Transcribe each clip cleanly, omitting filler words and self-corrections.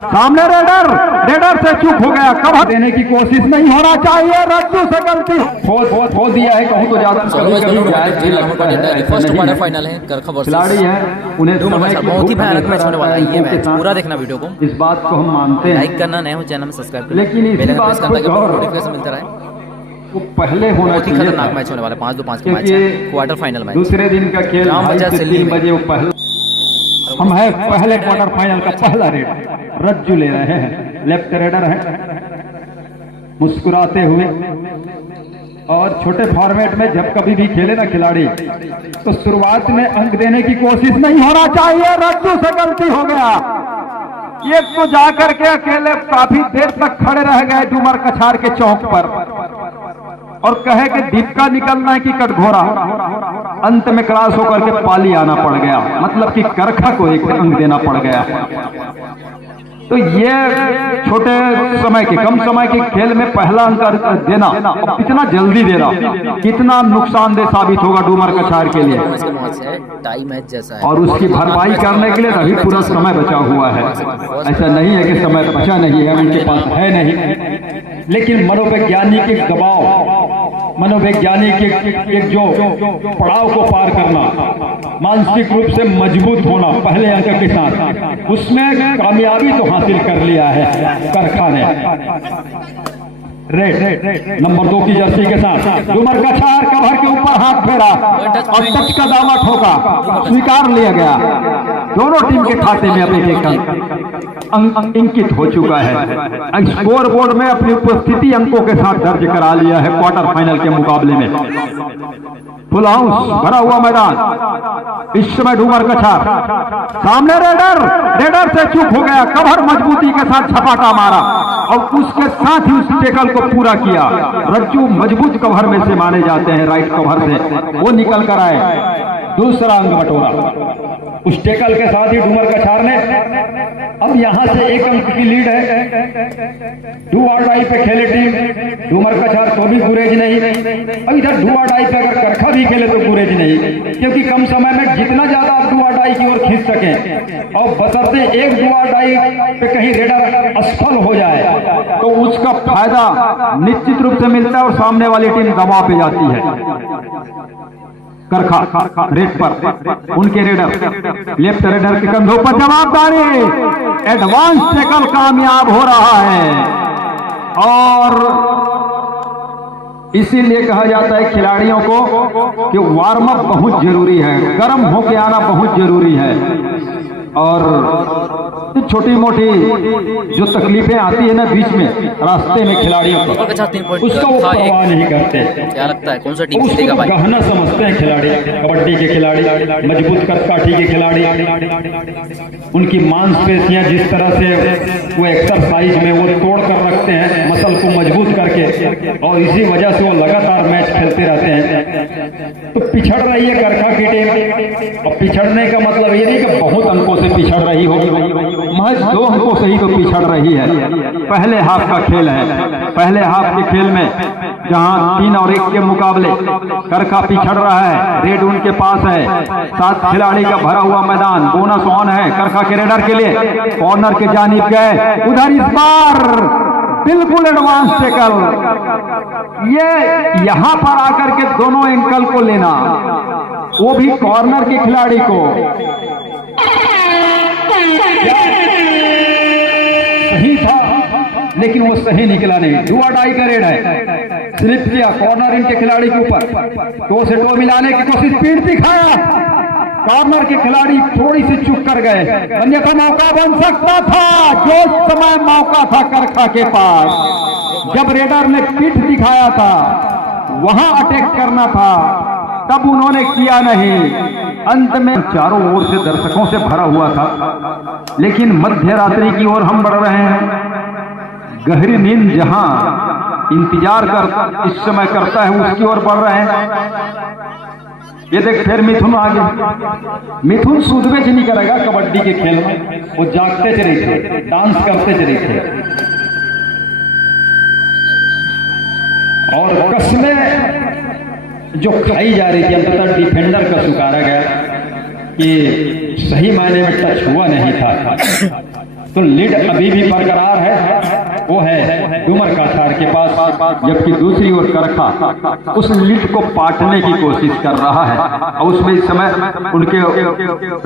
सामने raider raider से चूक हो गया, कवर देने की कोशिश नहीं होना चाहिए, रज्जू से गलती खो दिया है। कहूँ तो ज्यादा फर्स्ट क्वार्टर फाइनल है करखा वर्सेस खिलाड़ी है, उन्हें बहुत ही भयानक मैच होने वाला है ये मैच। पूरा देखना वीडियो को, इस बात को हम मानते हैं। लाइक करना, नए हो चैनल में सब्सक्राइब करना, लेकिन इसी बात को नोटिफिकेशन मिलता रहे। वो पहले होना बहुत ही चाहिए। खतरनाक मैच होने वाला है, 5-2-5 का मैच है, क्वार्टर फाइनल मैच। दूसरे दिन का खेल 3 बजे वो पहले हम है पहले क्वार्टर फाइनल का पहला रेड रज्जू ले रहे हैं, लेफ्ट रेडर है मुस्कुराते हुए। और छोटे फॉर्मेट में जब कभी भी खेले ना खिलाड़ी तो शुरुआत में अंक देने की कोशिश नहीं होना चाहिए, रज्जू से गलती हो गया। एक तो जाकर के अकेले काफी देर तक खड़े रह गए डूमर कछार के चौक पर और कहे कि दीपका निकलना है कि कटघोरा। अंत में क्रॉस होकर के पाली आना पड़ गया, मतलब कि करखा को एक अंक देना पड़ गया। तो ये छोटे समय के कम समय के खेल में पहला अंक देना और कितना जल्दी देना कितना नुकसानदेह साबित होगा डूमर कछार के लिए। टाइम मैच जैसा है और उसकी भरपाई करने के लिए अभी पूरा समय बचा हुआ है। ऐसा नहीं है कि समय बचा नहीं है, उनके पास है नहीं, लेकिन मनोवैज्ञानिक के दबाव, मनोवैज्ञानिक के जो पड़ाव को पार करना, मानसिक रूप से मजबूत होना पहले अंक के साथ, उसमें कामयाबी तो हासिल कर लिया है करखा ने। रेड नंबर 2 की जर्सी के साथ डूमर कछार कवर के ऊपर हाथ फेरा और टच का दावा ठोका, स्वीकार लिया गया। दोनों टीम के खाते में अपने अंक अंकित हो चुका है। स्कोर बोर्ड में अपनी उपस्थिति अंकों के साथ दर्ज करा लिया है। क्वार्टर फाइनल के मुकाबले में फुल हाउस भरा हुआ मैदान। इस समय डूमर कछार सामने रेडर रेडर से चूक हो गया, कवर मजबूती के साथ छपाटा मारा और उसके साथ ही उस टेकल को पूरा किया। रज्जू मजबूत कवर में से माने जाते हैं, राइट कवर से वो निकल कर आए। दूसरा अंक बटोरा उस टेकल के साथ ही डूमर कछार ने। अब यहां से 1 अंक की लीड है। डू और डाई पे खेले टीम डूमर कछार तो भी गुरेज नहीं। अब इधर डू और डाई पे अगर करखा भी खेले तो गुरेज नहीं, क्योंकि कम समय में जितना ज्यादा आप डू और डाई की ओर खींच सकें और बशर्ते एक डू और डाई पे कहीं रेडर असफल हो जाए तो उसका फायदा निश्चित रूप से मिलता है और सामने वाली टीम दबाव पे जाती है। करखा रेड पर उनके रेडर लेफ्ट रेडर के कंधों पर जवाबदारी, एडवांस टैकल कामयाब हो रहा है। और इसीलिए कहा जाता है खिलाड़ियों को कि वार्म अप बहुत जरूरी है, गर्म होके आना बहुत जरूरी है। और छोटी मोटी जो तकलीफें आती है ना बीच में रास्ते में खिलाड़ियों को, उसका वो परवाह नहीं करते। क्या लगता है कौन सा टीम जीतेगा भाई? गहना समझते हैं खिलाड़ी, कबड्डी के खिलाड़ी, मजबूत करकाठी के खिलाड़ी, उनकी मांसपेशियां जिस तरह से वो एक्सरसाइज में वो तोड़ कर रखते हैं मसल को मजबूत करके, और इसी वजह से वो लगातार मैच खेलते रहते हैं। तो पिछड़ रही है करखा की टीम, और पिछड़ने का मतलब ये नहीं कि बहुत अंकों से पिछड़ रही होगी, महज 2 अंकों से ही तो पिछड़ रही है। पहले हाफ का खेल है, पहले हाफ के खेल में जहां 3 और 1 के मुकाबले करखा पिछड़ रहा है, रेड उनके पास है। 7 खिलाड़ी का भरा हुआ मैदान, बोनस ऑन है करखा के रेडर के लिए। कॉर्नर के जानिब गए, उधर इस बार बिल्कुल एडवांस टैकल। ये यहां पर आकर के दोनों एंकल को लेना, वो भी कॉर्नर के खिलाड़ी को, सही था लेकिन वो सही निकला नहीं। डू और डाई का रेड है, स्लिप किया कॉर्नर इनके खिलाड़ी के ऊपर, टो से टो मिलाने की कोशिश, स्पीड दिखाया, कॉर्नर के खिलाड़ी थोड़ी सी चुक कर गए, अन्यथा मौका बन सकता था। जो समय मौका था करखा के पास, जब रेडर ने पीठ दिखाया था वहां अटैक करना था, तब उन्होंने किया नहीं। अंत में चारों ओर से दर्शकों से भरा हुआ था, लेकिन मध्य रात्रि की ओर हम बढ़ रहे हैं। गहरी नींद जहां इंतजार कर इस समय करता है उसकी ओर बढ़ रहे हैं। ये देख फिर मिथुन आगे, मिथुन सूदबेज नहीं करेगा कबड्डी के खेल में, वो जागते चले थे, डांस करते चले थे और कसमें जो खाई जा रही थी, अंततः डिफेंडर का स्वीकारा गया कि सही मायने में टच हुआ नहीं था। तो लीड अभी भी बरकरार है, वो है डूमर काछार के पास, जबकि दूसरी ओर करखा उस लीड को पाटने की कोशिश कर रहा है। और उसमें इस समय उनके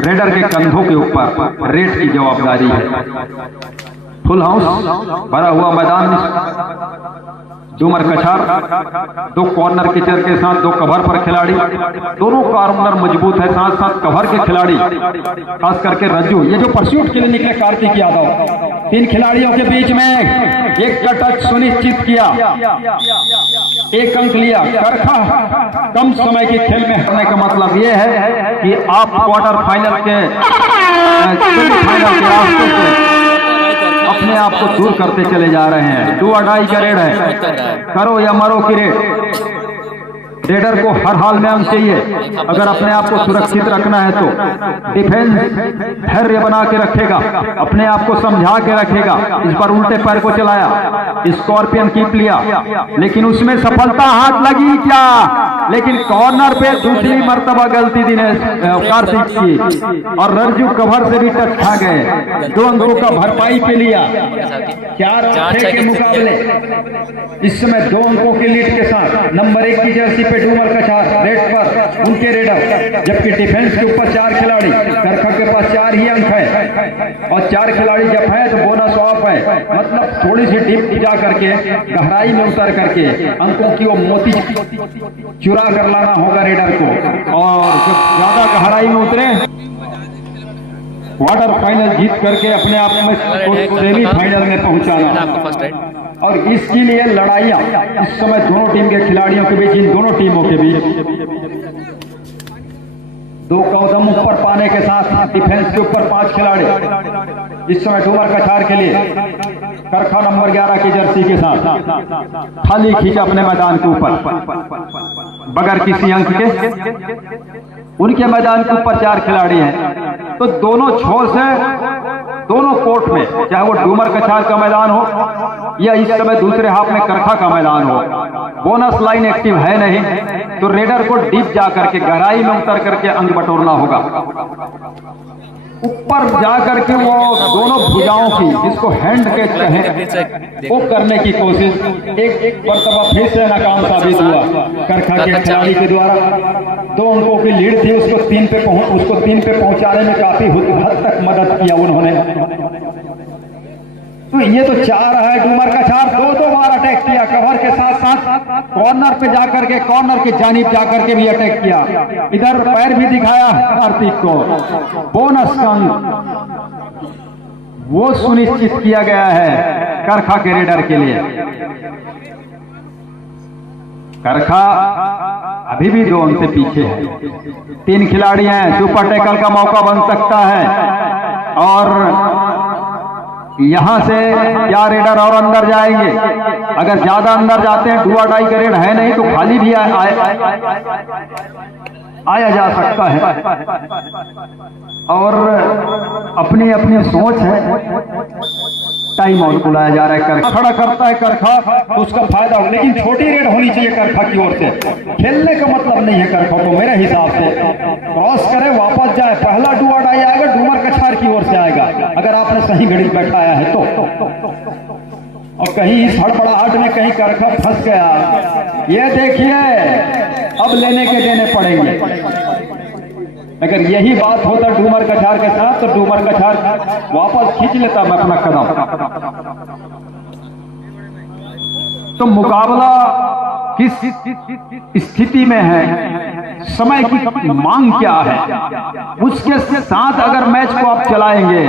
रेडर के कंधों के ऊपर रेड की जवाबदारी है। फुल हाउस भरा हुआ मैदान, डूमर कछार दो कॉर्नर किचर के साथ दो कवर पर खिलाड़ी, दोनों कॉर्नर मजबूत है, साथ साथ कवर के खिलाड़ी, खास करके रज्जू। ये जो परस्यूट के लिए निकले कार्तिक यादव, 3 खिलाड़ियों के बीच में एक का टच सुनिश्चित किया, 1 अंक लिया। करखा कम समय के खेल में हारने का मतलब ये है कि आप क्वार्टर फाइनल के सेमीफाइनल के रास्ते से अपने आप को दूर करते चले जा रहे हैं। 2 अढ़ाई का रेड है, करो या मरो की रेड। रेडर को हर हाल में अंक चाहिए अगर अपने आप को सुरक्षित रखना है तो। डिफेंस धैर्य बना के रखेगा, अपने आप को समझा के रखेगा। इस पर उल्टे पैर को चलाया, स्कॉर्पियन कीप लिया, लेकिन उसमें सफलता हाथ लगी क्या? लेकिन कॉर्नर पे दूसरी मर्तबा गलती दिनेश कार्तिक की, और रज्जू कवर से भी टच खा गए। 2 अंकों का भरपाई पे लिया 4-6 के मुकाबले। इस समय 2 अंकों की लीड के साथ नंबर 1 की जर्सी पे डूमर कछार, रेड पर उनके रेडर, जबकि डिफेंस के ऊपर 4 खिलाड़ी। करखा के पास 4 ही अंक है, और 4 खिलाड़ी जब है तो बोनस ऑफ है, मतलब थोड़ी सी डीप जा करके गहराई में उतर करके अंकों की वो मोती चुरा कर लाना होगा रेडर को। और जब ज्यादा गहराई में उतरे क्वार्टर फाइनल जीत करके अपने आप में सेमीफाइनल में पहुंचाना। और इसके लिए लड़ाइयां इस समय दोनों टीम के खिलाड़ियों के बीच, इन दोनों टीमों के बीच 2 कदम ऊपर पाने के साथ डिफेंस के ऊपर 5 खिलाड़ी। इस समय डूमर कछार के लिए करखा नंबर 11 की जर्सी के साथ खाली खींचा अपने मैदान के ऊपर बगैर किसी अंक के। उनके मैदान के ऊपर 4 खिलाड़ी हैं, तो दोनों छोर से दोनों कोर्ट में, चाहे वो डूमर कछार का मैदान हो या इस समय दूसरे हाफ में करखा का मैदान हो, बोनस लाइन एक्टिव है नहीं, तो रेडर को डीप जा करके गहराई में उतर करके अंक बटोरना होगा। ऊपर जा करके वो दोनों भुजाओं की, जिसको हैंड कैच कहें, वो करने की कोशिश एक मरतबा फिर से नाकाम साबित हुआ करखा के खिलाड़ी के द्वारा। 2 अंकों की लीड थी, उसको 3 पे पहुंचाने में काफी हद तक मदद किया उन्होंने। तो ये तो 4 है। डूमर कछार 2 बार अटैक किया, कवर के साथ साथ कॉर्नर पे जाकर के, कॉर्नर की जानिब जाकर के भी अटैक किया। इधर पैर भी दिखाया कार्तिक को। बोनस का अंक वो सुनिश्चित किया गया है करखा के रेडर के लिए। करखा अभी भी 2 अंक से पीछे है। 3 खिलाड़ी हैं, सुपर टैकल का मौका बन सकता है, और यहां से क्या रेडर और अंदर जाएंगे। अगर ज्यादा अंदर जाते हैं, डुआ डाई का रेड है नहीं, तो खाली भी आया जा सकता है। और अपनी अपनी सोच है। टाइम आउट बुलाया जा रहा है। करखा खड़ा करता है करखा, तो उसका फायदा हो, लेकिन छोटी रेड होनी चाहिए करखा की ओर से। खेलने का मतलब नहीं है करखा को, मेरे हिसाब से क्रॉस करे, वापस जाए, पहला डुआ डाई आएगा डूमर कछार की ओर से आएगा, अगर आपने सही घड़ी बैठाया है तो। और कहीं इस हड़बड़ाहट में कहीं करखा फंस गया, ये देखिए अब लेने के देने पड़ेंगे। अगर यही बात होता डूमर कछार के साथ, तो डूमर कछार वापस खींच लेता मैं अपना कदम। तो मुकाबला किस स्थिति में है, समय की मांग क्या है, उसके साथ अगर मैच को आप चलाएंगे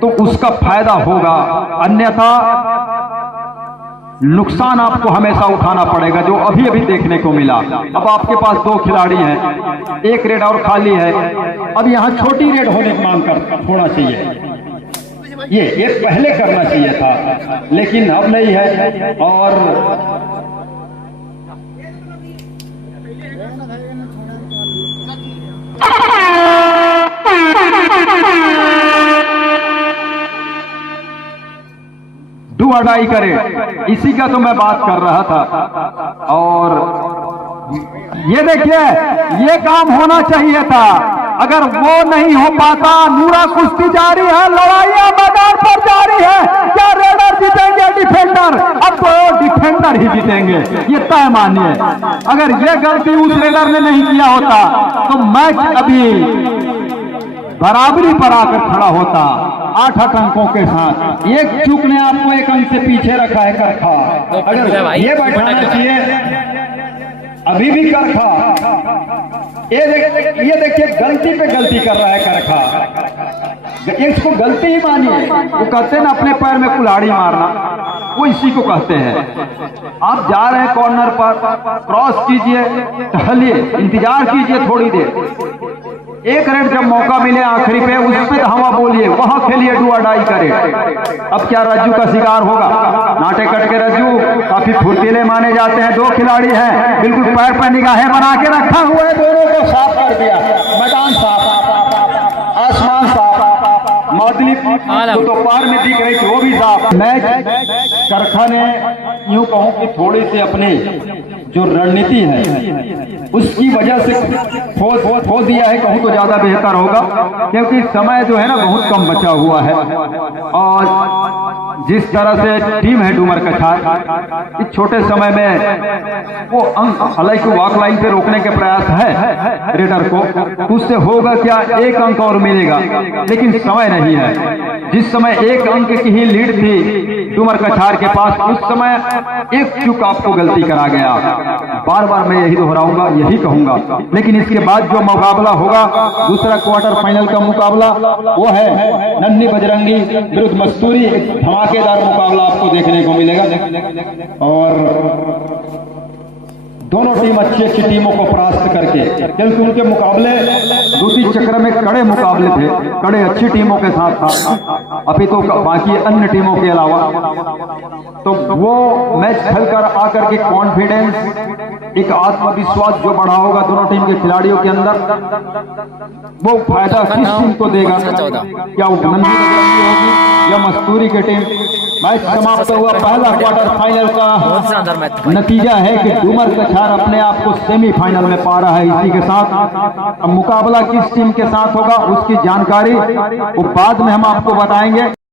तो उसका फायदा होगा, अन्यथा नुकसान आपको हमेशा उठाना पड़ेगा, जो अभी अभी देखने को मिला। अब आपके पास 2 खिलाड़ी हैं, 1 रेड और खाली है। अब यहां छोटी रेड होने की मांग होना चाहिए, ये पहले करना चाहिए था, लेकिन अब नहीं है। और डू अडाई करे, इसी का तो मैं बात कर रहा था। और ये देखिए, ये काम होना चाहिए था। अगर वो नहीं हो पाता, नूरा कुश्ती जारी है, लड़ाइयां मैदान पर जारी है। क्या रेडर जीतेंगे डिफेंडर? अब तो डिफेंडर ही जीतेंगे, ये तय मानिए। अगर ये गलती उस रेडर ने नहीं किया होता तो मैच अभी बराबरी पर आकर खड़ा होता 8 अंकों के साथ। एक चूक ने आपको 1 अंक से पीछे रखा है करखा। अगर ये बैठाना चाहिए, अभी भी करखा। ये देखिए गलती पे गलती कर रहा है करखा, इसको गलती ही मानिए। वो कहते हैं ना अपने पैर में कुल्हाड़ी मारना, वो इसी को कहते हैं। आप जा रहे हैं कॉर्नर पर, क्रॉस कीजिए, टहलिए, इंतजार कीजिए थोड़ी देर। एक रेड जब मौका मिले आखिरी पे, उस पे धावा बोलिए, वहां खेलिए, डू और डाई करे। अब क्या रज्जू का शिकार होगा? नाटे कट के रज्जू काफी फुर्तीले माने जाते हैं। 2 खिलाड़ी हैं, बिल्कुल पैर पर निगाहें बना के रखा हुआ है, दोनों को साफ कर दिया। मैदान साफ, आसमान साफ, मौदली तो पार में दिख रही थी वो भी साफ। मैच करखा ने यूं कहूं कि थोड़ी सी अपनी जो रणनीति है उसकी वजह से खो दिया है, कहूं तो ज्यादा बेहतर होगा, क्योंकि समय जो है ना बहुत कम बचा हुआ है। और जिस तरह से टीम है डूमर कछार, इस छोटे समय में वो अंक हालांकि वॉक लाइन पे रोकने के प्रयास है रेडर को, उससे होगा क्या, 1 अंक और मिलेगा, लेकिन समय नहीं है। जिस समय 1 अंक की ही लीड थी डूमर कछार के पास, उस समय एक चूक आपको गलती करा गया। बार बार मैं यही दोहराऊंगा, यही कहूंगा। लेकिन इसके बाद जो मुकाबला होगा, दूसरा क्वार्टर फाइनल का मुकाबला, वो है नन्ही बजरंगी विरुद्ध मस्तूरी। धमाकेदार मुकाबला आपको देखने को मिलेगा। और दोनों टीम अच्छी अच्छी टीमों को परास्त करके, क्योंकि उनके मुकाबले दूसरी चक्र में कड़े मुकाबले थे, कड़े अच्छी टीमों के साथ था, अभी तो बाकी अन्य टीमों के अलावा। तो वो मैच खेलकर आकर के कॉन्फिडेंस, एक आत्मविश्वास जो बढ़ा होगा दोनों टीम के खिलाड़ियों के अंदर, वो फायदा किस टीम को देगा? क्या वो नन्ही बजरंगी होगी या मस्तूरी की टीम? मैच समाप्त हुआ। पहला क्वार्टर फाइनल का नतीजा है कि डूमर कछार अपने आप को सेमीफाइनल में पा रहा है। इसी के साथ अब मुकाबला किस टीम के साथ होगा उसकी जानकारी वो बाद में हम आपको बताएंगे।